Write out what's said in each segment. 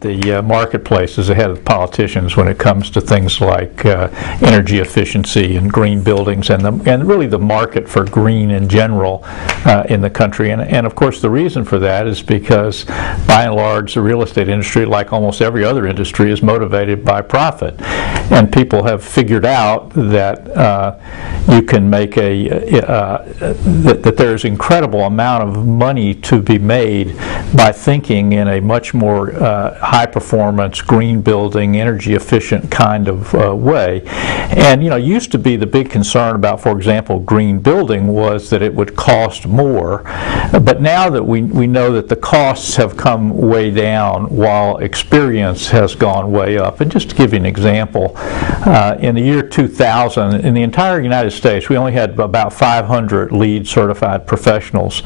The marketplace is ahead of politicians when it comes to things like energy efficiency and green buildings and really the market for green in general in the country. And of course the reason for that is because by and large the real estate industry, like almost every other industry, is motivated by profit. And people have figured out that you can make that there's incredible amount of money to be made by thinking in a much more high performance, green building, energy efficient kind of way. And used to be the big concern about, for example, green building was that it would cost more. But now that we know that the costs have come way down while experience has gone way up. And just to give you an example, in the year 2000, in the entire United States, we only had about 500 LEED certified professionals.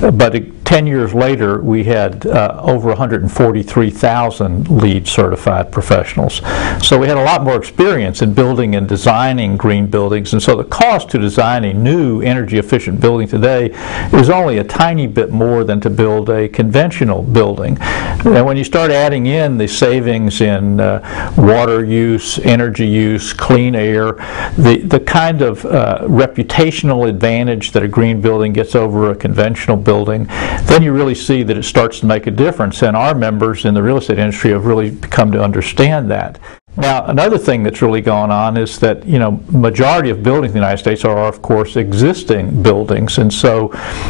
But 10 years later, we had over 143,000 LEED certified professionals. So we had a lot more experience in building and designing green buildings, and so the cost to design a new energy efficient building today is only a tiny bit more than to build a conventional building. And when you start adding in the savings in water use, energy use, clean air, the kind of reputational advantage that a green building gets over a conventional building, then you really see that it starts to make a difference. And our members in the real estate industry have really come to understand that. Now, another thing that's really gone on is that, majority of buildings in the United States are, of course, existing buildings. And so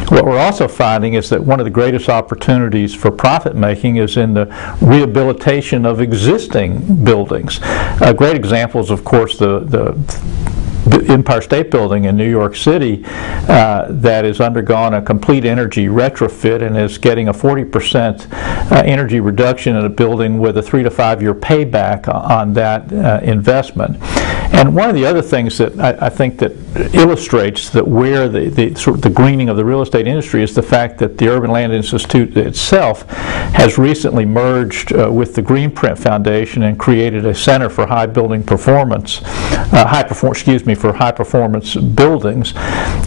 what we're also finding is that one of the greatest opportunities for profit making is in the rehabilitation of existing buildings. A great example is, of course, the Empire State Building in New York City that has undergone a complete energy retrofit and is getting a 40% energy reduction in a building with a 3 to 5 year payback on that investment. And one of the other things that I think that illustrates that where the greening of the real estate industry is the fact that the Urban Land Institute itself has recently merged with the Greenprint Foundation and created a Center for High Building Performance, for high performance buildings.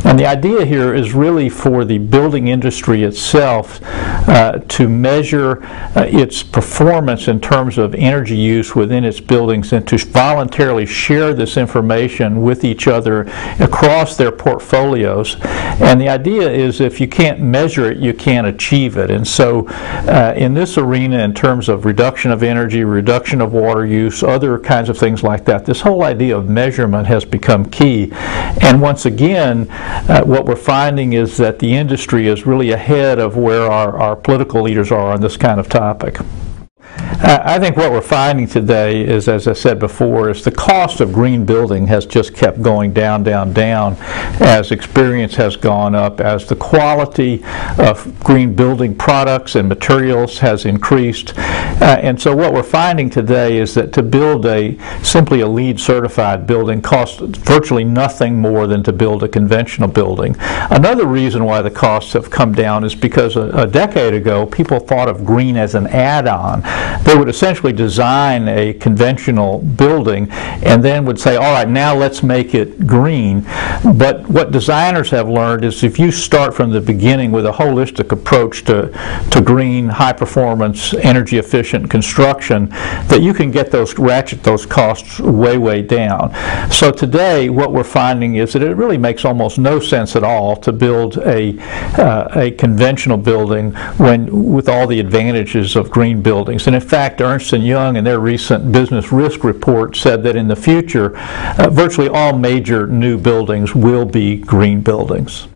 And the idea here is really for the building industry itself to measure its performance in terms of energy use within its buildings and to voluntarily share this information with each other across their portfolios. And the idea is if you can't measure it, you can't achieve it. And so in this arena, in terms of reduction of energy, reduction of water use, other kinds of things like that, this whole idea of measurement has become key. And once again, what we're finding is that the industry is really ahead of where our political leaders are on this kind of topic. I think what we're finding today is, as I said before, is the cost of green building has just kept going down, down, down as experience has gone up, as the quality of green building products and materials has increased. And so what we're finding today is that to build simply a LEED certified building costs virtually nothing more than to build a conventional building. Another reason why the costs have come down is because a decade ago people thought of green as an add-on. They would essentially design a conventional building and then would say, all right, now let's make it green. But what designers have learned is if you start from the beginning with a holistic approach to green, high performance, energy efficient construction, that you can ratchet those costs way, way down. So today what we're finding is that it really makes almost no sense at all to build a conventional building with all the advantages of green buildings. And in fact, Ernst & Young in their recent business risk report said that in the future, virtually all major new buildings will be green buildings.